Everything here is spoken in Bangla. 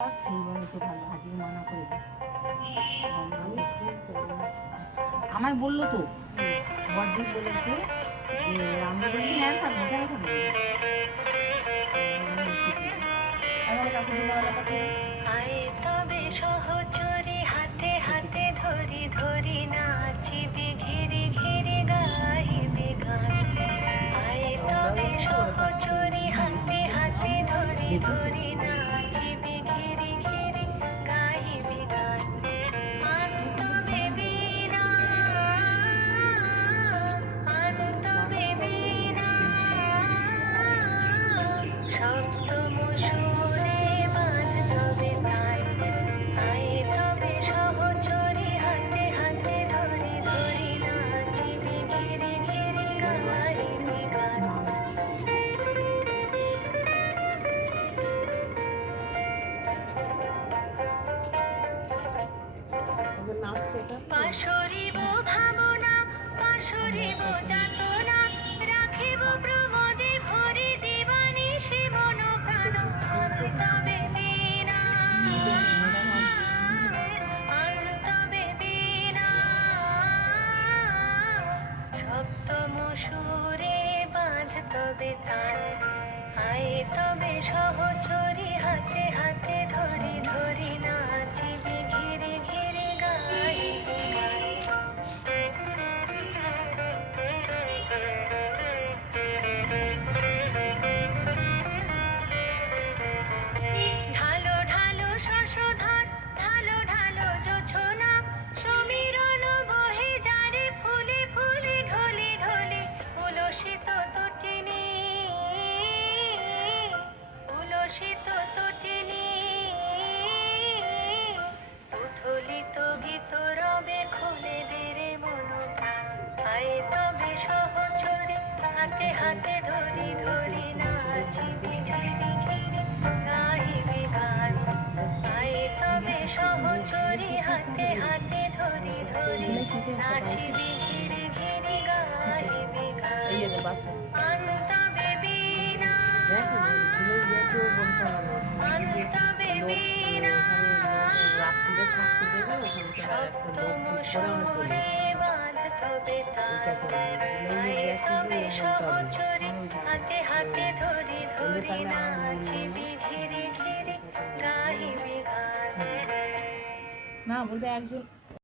সেইবারে তো ভালো আজকে মানা করে আমায় বললো তো বড়দিন বলেছে যে আমরা বলছি হ্যাঁ থাকবো কেন থাকবো আমাকে চাকরি দিনওয়ালাটাকে তবে সহচরি হাতে হাতে ধরি ধরি নাচিবি ঘিরে ঘিরে গাইবে গান আয় তবে সহচরি হাতে হাতে ধরি ধরি নাচিবি ঘিরে ঘিরে গাইবে গান আনন্দ বেবিনা আনন্দ বেবিনা সপ্তম সুরে বাঁধবে তাই আয় তবে সহচরি হাতে হাতে ধরি ধরি নাচিবি ঘিরে ঘিরে গাইবি গান পাশরিব ভাবনা পাশরিব যাতনা রাখিব প্রমোদে ভরি দিবানি শিবন প্রাণ তবে দিনা তবে দিনা সপ্তম সুরে বাঁধ তবে তার আয় তবে সহচরি হাতে হাতে ধরি ধরি নাচিবি ঘিরে ঘিরে গাইবি গান ঢালো ঢালো শশধর ঢালো ঢালো জোছনা সমীরণ বহে যারে ফুলে ফুলে ঢলে ঢলে উলসিত তটিনী উলসিত তটিনী উথলিত গীত রবে খুলে দেরে মনোপ্রাণ আয় তবে সহচরে হাতে হাতে ধরি ধরি নাচিবি ঘিরে ঘিরে গাইবি গান আয় তবে সহচরি হাতে হাতে ধরি ধরি নাচিবি ঘিরে ঘিরে গাইবি গান আনন্দ বেবিনা আনন্দ বেবিনা সপ্তম সুরে বাঁধ তবে তার আয় তবে সহচরি হাতে হাতে ধরি ধরি নাচিবি ঘিরে ঘিরে গাইবি গান না বলতে একজন